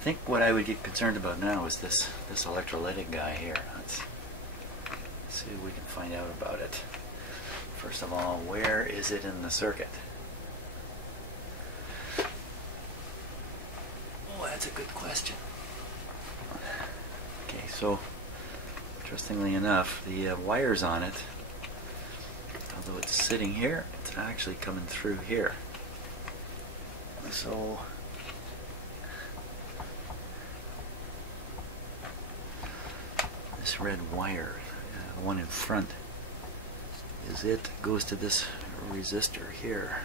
think what I would get concerned about now is this electrolytic guy here. Let's see if we can find out about it. First of all, where is it in the circuit? Oh, that's a good question. Okay, so interestingly enough, the wires on it, although it's sitting here, it's actually coming through here. So this red wire, the one in front, goes to this resistor here.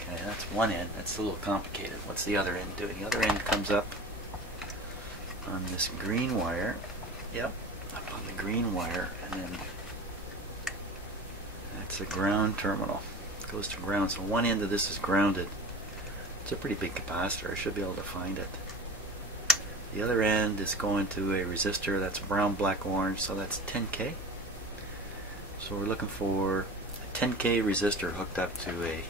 Okay, that's one end. That's a little complicated. What's the other end doing? The other end comes up on this green wire. Yep, up on the green wire, and then that's a ground terminal. It goes to ground. So one end of this is grounded. It's a pretty big capacitor. I should be able to find it. The other end is going to a resistor that's brown, black, orange, so that's 10K. So we're looking for a 10K resistor hooked up to a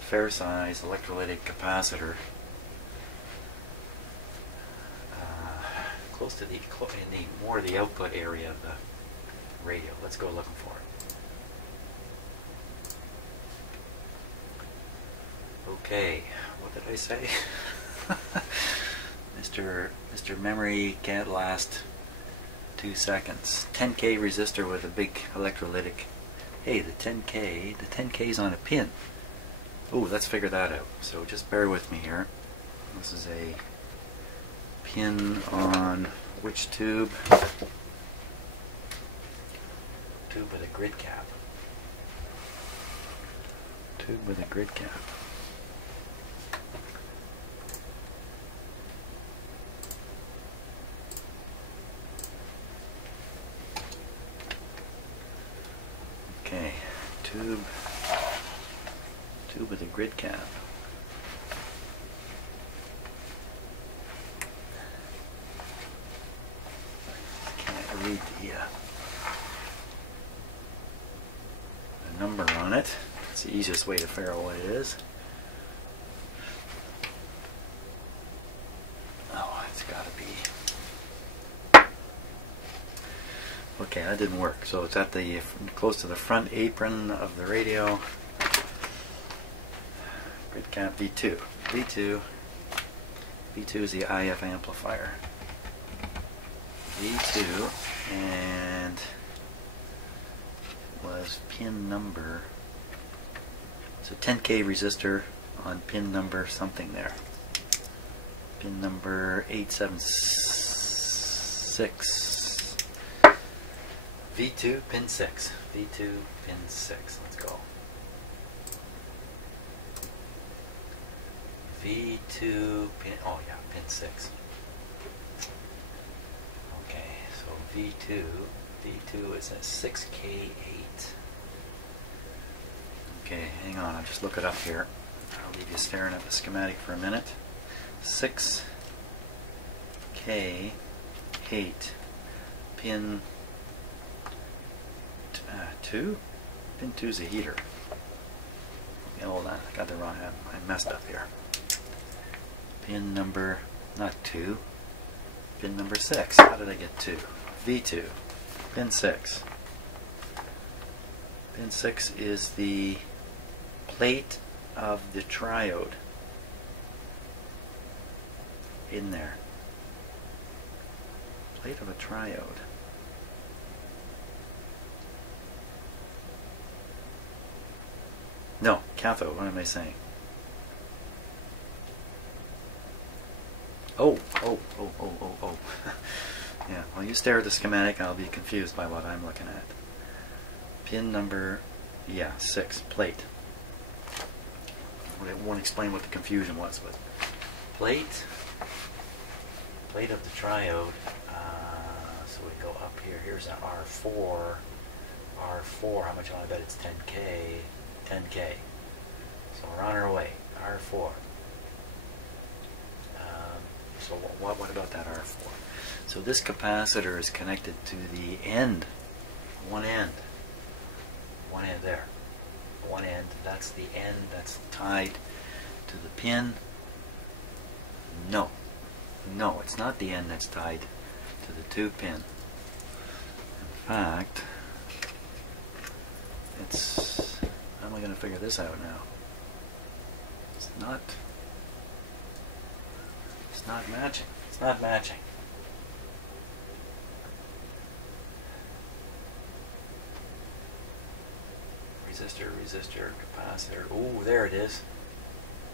fair-sized electrolytic capacitor close to more of the output area of the radio. Let's go looking for it. Okay, what did I say? Mr. Memory can't last 2 seconds. 10K resistor with a big electrolytic. Hey, the 10K's on a pin. Oh, let's figure that out. So just bear with me here. This is a pin on which tube? Tube with a grid cap. Tube with a grid cap. Okay, tube with a grid cap. Can't read the number on it. It's the easiest way to figure out what it is. Oh, it's got to be. Okay, that didn't work. So it's at the close to the front apron of the radio. Grid cap V2. V2 is the IF amplifier. V2 and was pin number. It's a 10K resistor on pin number something there. Pin number 876. V2 pin 6. V2 pin 6. Let's go. V2 pin, oh yeah, pin 6. Okay, so V2 is a 6K8. Okay, hang on, I'll just look it up here. I'll leave you staring at the schematic for a minute. 6K8 pin 2? Pin 2 is a heater. Okay, hold on, I got the wrong, I messed up here. Pin number, not 2, pin number 6. How did I get 2? V2, pin 6. Pin 6 is the plate of the triode in there. Plate of a triode. No, cathode, what am I saying? Oh. Yeah, well, you stare at the schematic and I'll be confused by what I'm looking at. Pin number, yeah, 6, plate. I won't explain what the confusion was, but plate of the triode. So we go up here. Here's an R4. R4, how much? I bet it's 10K. 10K. So we're on our way. R4. So what about that R4? So this capacitor is connected to the end. One end there. One end, that's the end that's tied to the pin. No. No, it's not the end that's tied to the 2 pin. In fact, it's... how am I going to figure this out now? It's not matching. It's not matching. Resistor, capacitor. Oh, there it is.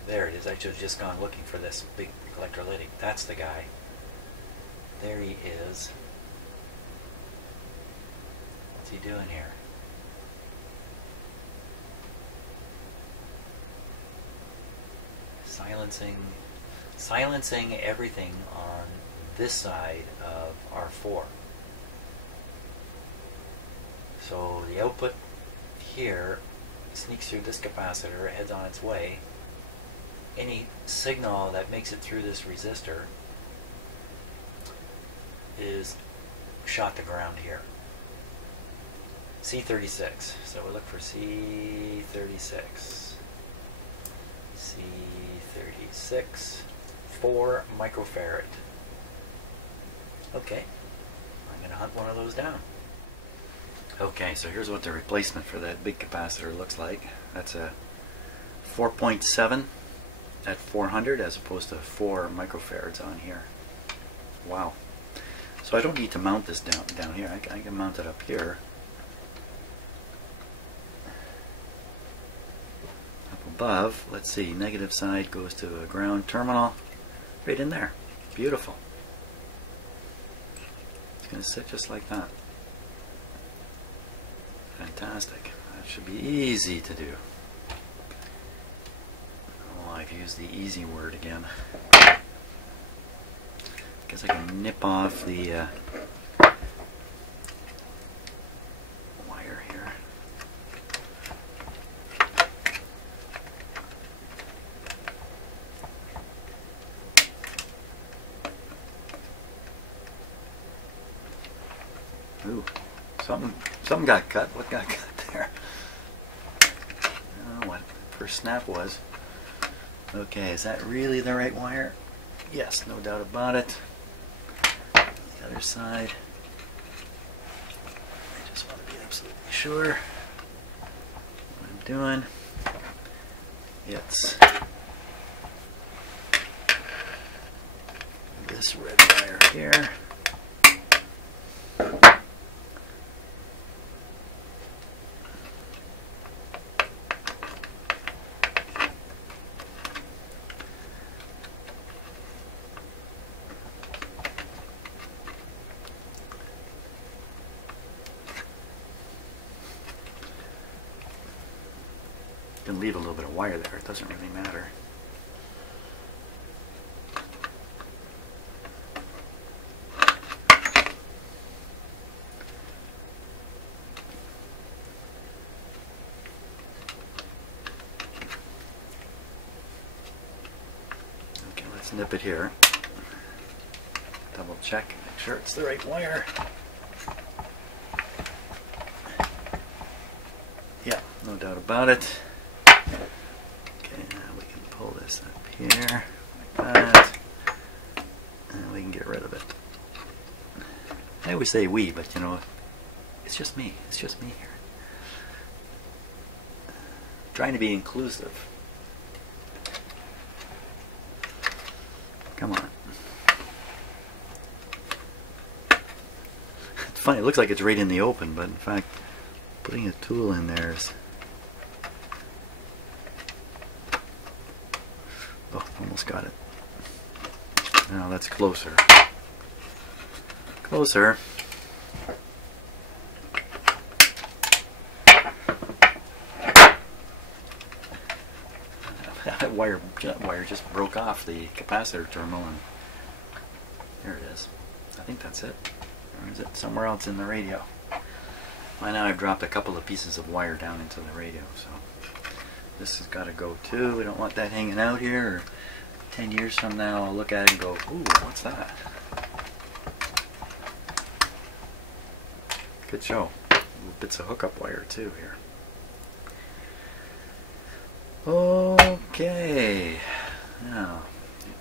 There it is. I should have just gone looking for this big electrolytic. That's the guy. There he is. What's he doing here? Silencing everything on this side of R4. So the output here sneaks through this capacitor, heads on its way. Any signal that makes it through this resistor is shot to ground here. C36. So we look for C36. C36, 4 microfarad. Okay, I'm going to hunt one of those down. Okay, so here's what the replacement for that big capacitor looks like. That's a 4.7 at 400 as opposed to 4 microfarads on here. Wow. So I don't need to mount this down here. I can mount it up here. Up above, let's see, negative side goes to a ground terminal right in there. Beautiful. It's going to sit just like that. Fantastic. That should be easy to do. Oh, I've used the easy word again. Guess I can nip off the wire here. Ooh, something got cut. What got cut there? I don't know what first snap was. Okay, is that really the right wire? Yes, no doubt about it. The other side. I just want to be absolutely sure what I'm doing. It's this red wire here. Can leave a little bit of wire there, it doesn't really matter. Okay, let's nip it here. Double check, make sure it's the right wire. Yeah, no doubt about it. Pull this up here like that, and we can get rid of it. I always say we, but you know, it's just me. It's just me here. Trying to be inclusive. Come on. It's funny, it looks like it's right in the open, but in fact, putting a tool in there is... Oh, almost got it. Now that's closer. Closer. That wire just broke off the capacitor terminal, and there it is. I think that's it. Or is it somewhere else in the radio? By now I've dropped a couple of pieces of wire down into the radio, so this has got to go too. We don't want that hanging out here. Or 10 years from now, I'll look at it and go, ooh, what's that? Good show. Little bits of hookup wire too here. Okay. Now,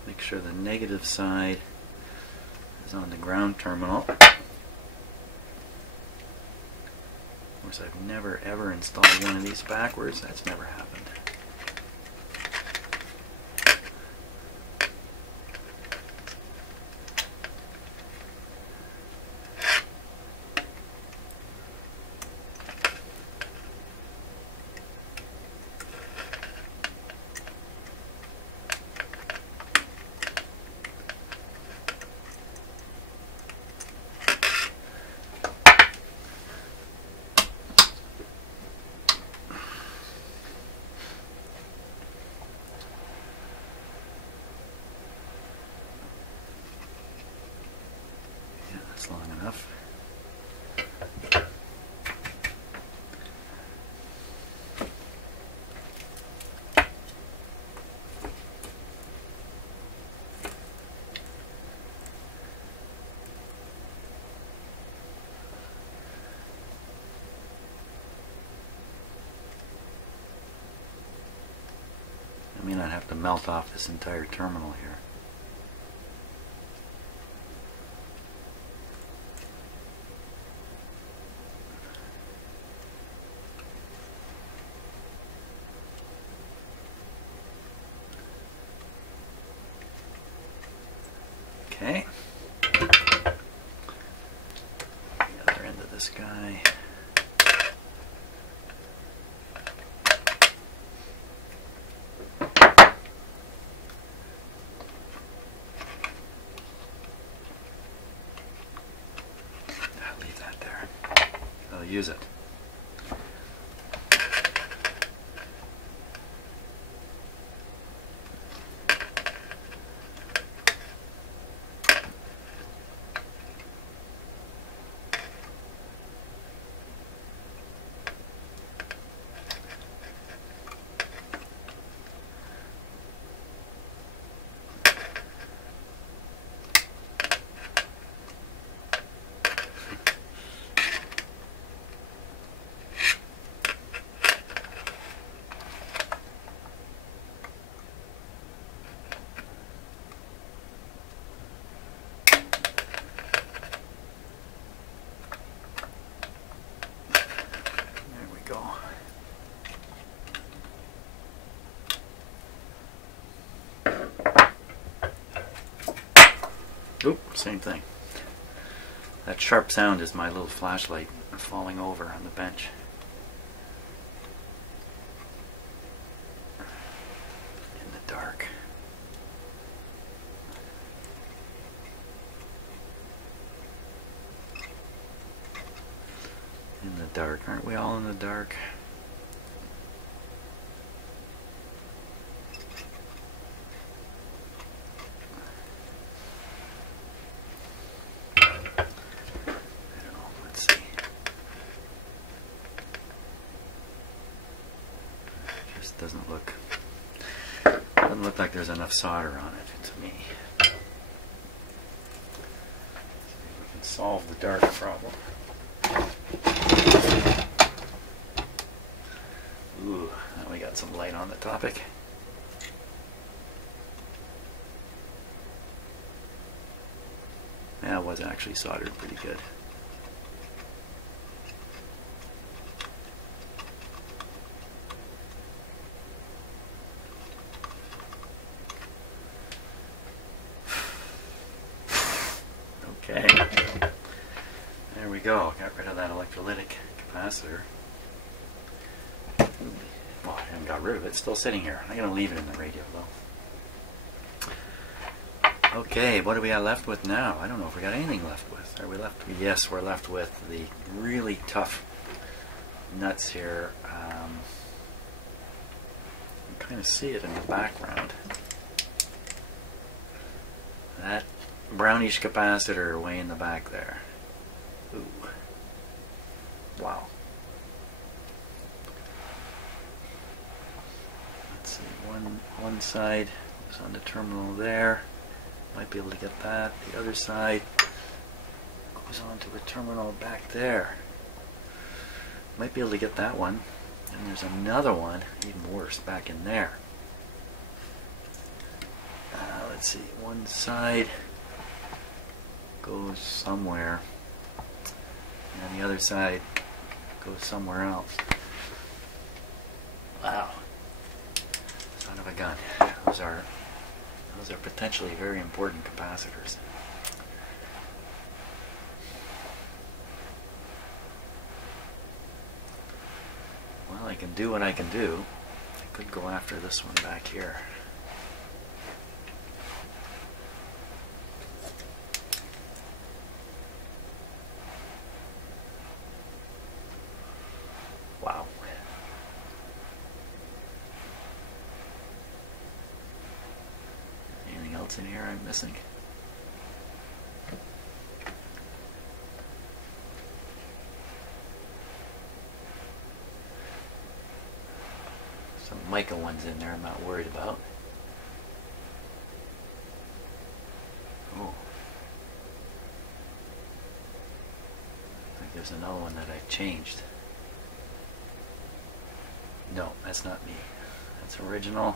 Make sure the negative side is on the ground terminal. Of course, I've never ever installed one of these backwards. That's never happened. Long enough. I may not have to melt off this entire terminal here. Okay. The other end of this guy. I'll leave that there. I'll use it. Oop, same thing. That sharp sound is my little flashlight falling over on the bench. In the dark. In the dark. Aren't we all in the dark? Doesn't look like there's enough solder on it to me. See if we can solve the dark problem. Ooh, now we got some light on the topic. Yeah, it was actually soldered pretty good. Okay, there we go. Got rid of that electrolytic capacitor. Well, I haven't got rid of it. It's still sitting here. I'm going to leave it in the radio though. Okay, what do we got left with now? I don't know if we got anything left with. Are we left? Yes, we're left with the really tough nuts here. You can kind of see it in the background. That brownish capacitor way in the back there. Ooh. Wow. Let's see, one side is on the terminal there. Might be able to get that. The other side goes onto the terminal back there. Might be able to get that one. And there's another one, even worse, back in there. Let's let's see, one side goes somewhere, and the other side goes somewhere else. Wow. Son of a gun. Those are potentially very important capacitors. Well, I can do what I can do. I could go after this one back here. Wow. Anything else in here I'm missing? Some mica ones in there I'm not worried about. Oh. I think there's another one that I changed. No, that's not me. That's original.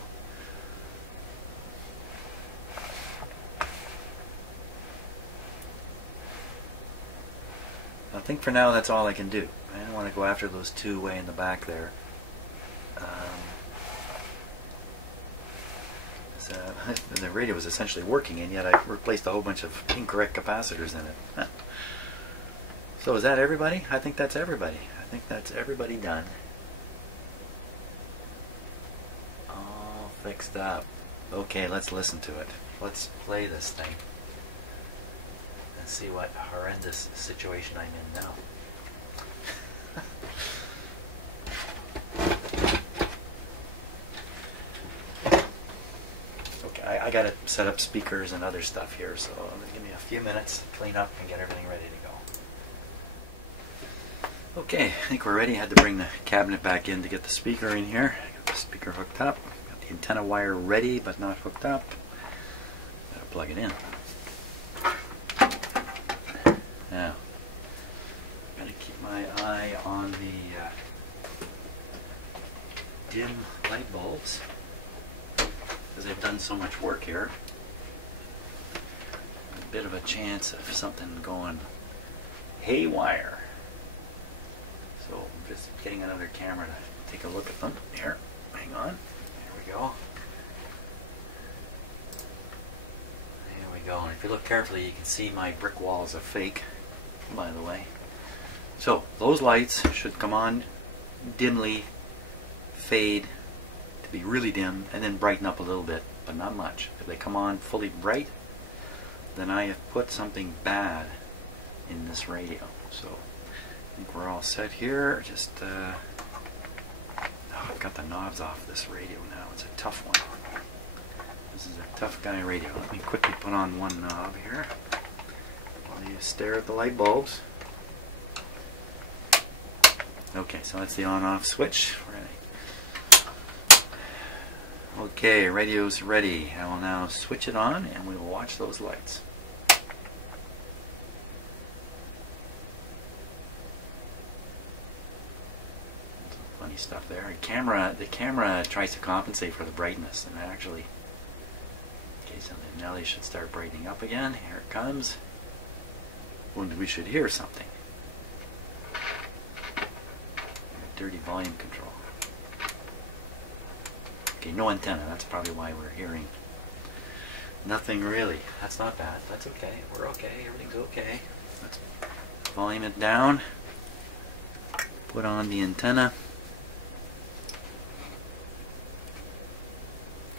I think for now that's all I can do. I don't want to go after those two way in the back there. The radio was essentially working, and yet I replaced a whole bunch of incorrect capacitors in it. So is that everybody? I think that's everybody. I think that's everybody done. All fixed up. Okay, let's listen to it. Let's play this thing and see what horrendous situation I'm in now. I got to set up speakers and other stuff here, so give me a few minutes to clean up and get everything ready to go. Okay, I think we're ready. I had to bring the cabinet back in to get the speaker in here. Got the speaker hooked up. Got the antenna wire ready but not hooked up. Got to plug it in. Now, got to keep my eye on the dim light bulbs, because I've done so much work here. A bit of a chance of something going haywire. So I'm just getting another camera to take a look at them. Here, hang on. There we go. There we go. And if you look carefully, you can see my brick walls are fake, by the way. So those lights should come on dimly, fade to be really dim, and then brighten up a little bit, but not much. If they come on fully bright, then I have put something bad in this radio. So I think we're all set here. Just oh, I've got the knobs off this radio now. It's a tough one. This is a tough guy radio. Let me quickly put on one knob here while you stare at the light bulbs. Okay, so that's the on-off switch. Ready. Okay, radio's ready. I will now switch it on and we will watch those lights. Some funny stuff there. The camera tries to compensate for the brightness, and actually, okay, so now they should start brightening up again. Here it comes. Well, we should hear something. Dirty volume control. Okay, no antenna. That's probably why we're hearing nothing really. That's not bad. That's okay. We're okay. Everything's okay. Let's volume it down. Put on the antenna.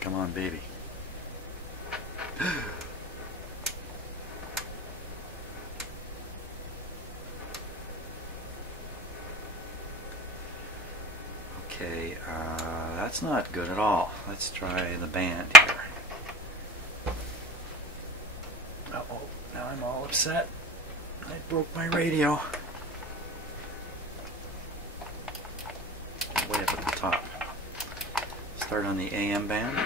Come on, baby. Okay, that's not good at all. Let's try the band here. Uh-oh, now I'm all upset. I broke my radio. Way up at the top. Start on the AM band.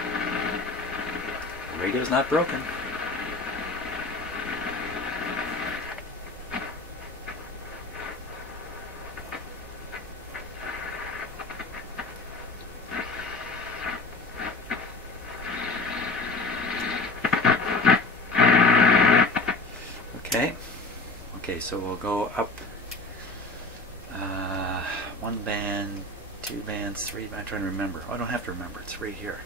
The radio's not broken. Okay, so we'll go up 1 band, 2 bands, 3 bands. I'm trying to remember. Oh, I don't have to remember. It's right here.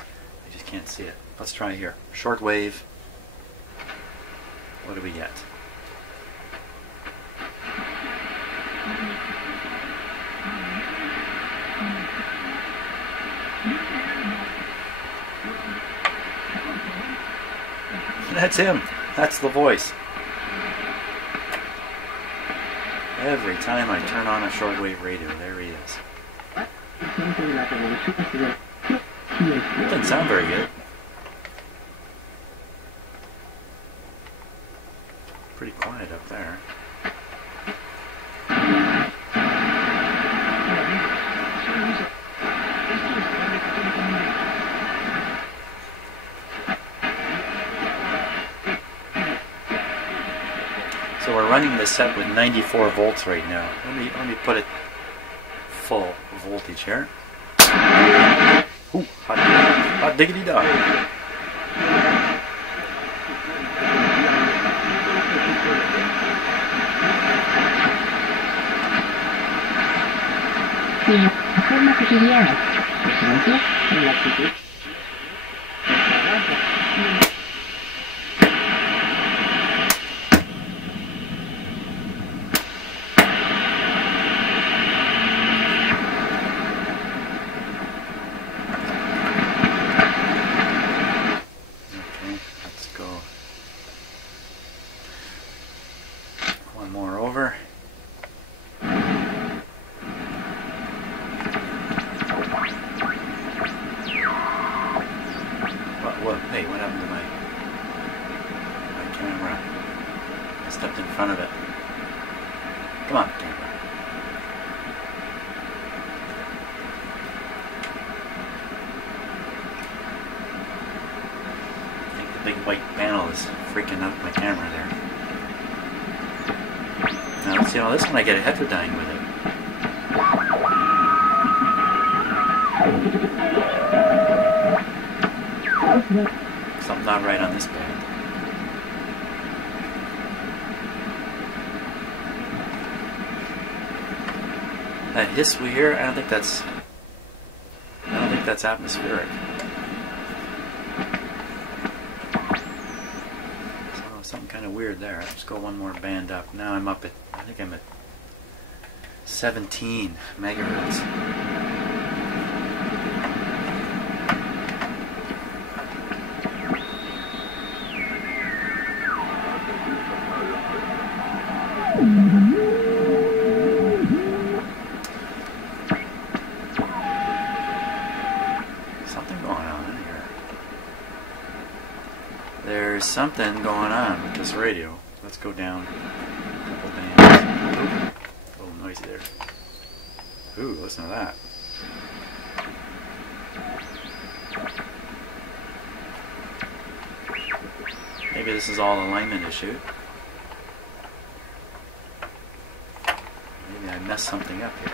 I just can't see it. Let's try here. Shortwave. What do we get? That's him. That's the voice. Every time I turn on a shortwave radio, there he is. Doesn't sound very good. Pretty quiet up there. So we're running this set with 94 volts right now. Let me put it full voltage here. Ooh, hot diggity dog. Hey, what happened to my camera? I stepped in front of it. Come on, camera. I think the big white panel is freaking out my camera there. Now let's see how this one I get a heterodyne with it. Something's not right on this band. That hiss we hear, I don't think that's atmospheric. So something kind of weird there. Let's go one more band up. Now I'm up at, I think I'm at 17 megahertz. There's something going on with this radio. Let's go down a couple bands. Ooh, a little noisy there. Ooh, listen to that. Maybe this is all alignment issue. Maybe I messed something up here.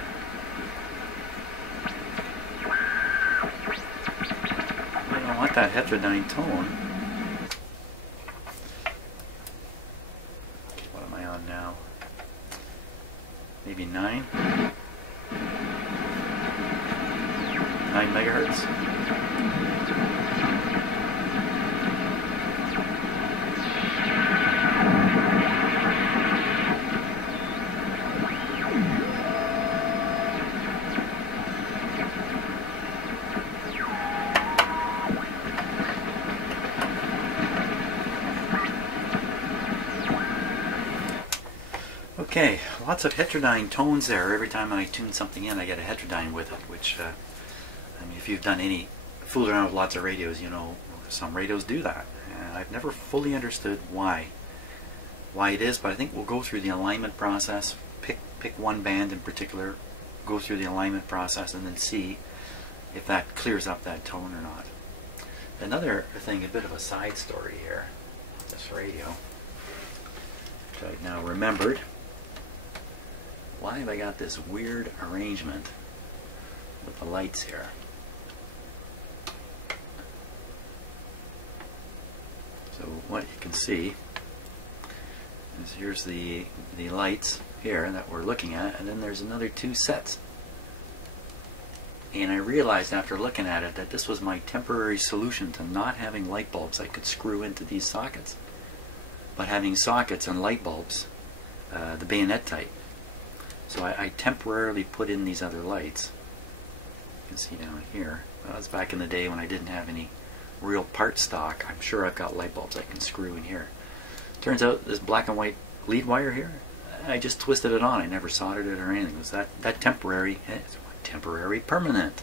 I don't want that heterodyne tone. Now maybe 9 megahertz. Okay, lots of heterodyne tones there. Every time I tune something in, I get a heterodyne with it, which, I mean, if you've done any, fooled around with lots of radios, you know, some radios do that. And I've never fully understood why it is, but I think we'll go through the alignment process, pick one band in particular, go through the alignment process, and then see if that clears up that tone or not. Another thing, a bit of a side story here, this radio, which I've now remembered. Why have I got this weird arrangement with the lights here? So what you can see Here's the lights here that we're looking at, and then there's another 2 sets. And I realized after looking at it that this was my temporary solution to not having light bulbs I could screw into these sockets, but having sockets and light bulbs, the bayonet type. So I temporarily put in these other lights. You can see down here. That was back in the day when I didn't have any real part stock. I'm sure I've got light bulbs I can screw in here. Turns out this black and white lead wire here, I just twisted it on. I never soldered it or anything. It was that temporary, temporary permanent.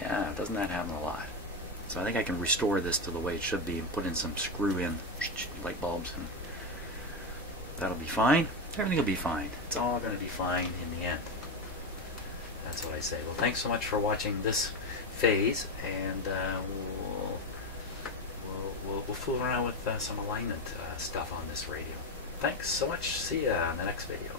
Yeah, doesn't that happen a lot? So I think I can restore this to the way it should be and put in some screw-in light bulbs, and that'll be fine. Everything will be fine. It's all going to be fine in the end. That's what I say. Well, thanks so much for watching this phase, and we'll fool around with some alignment stuff on this radio. Thanks so much. See ya in the next video.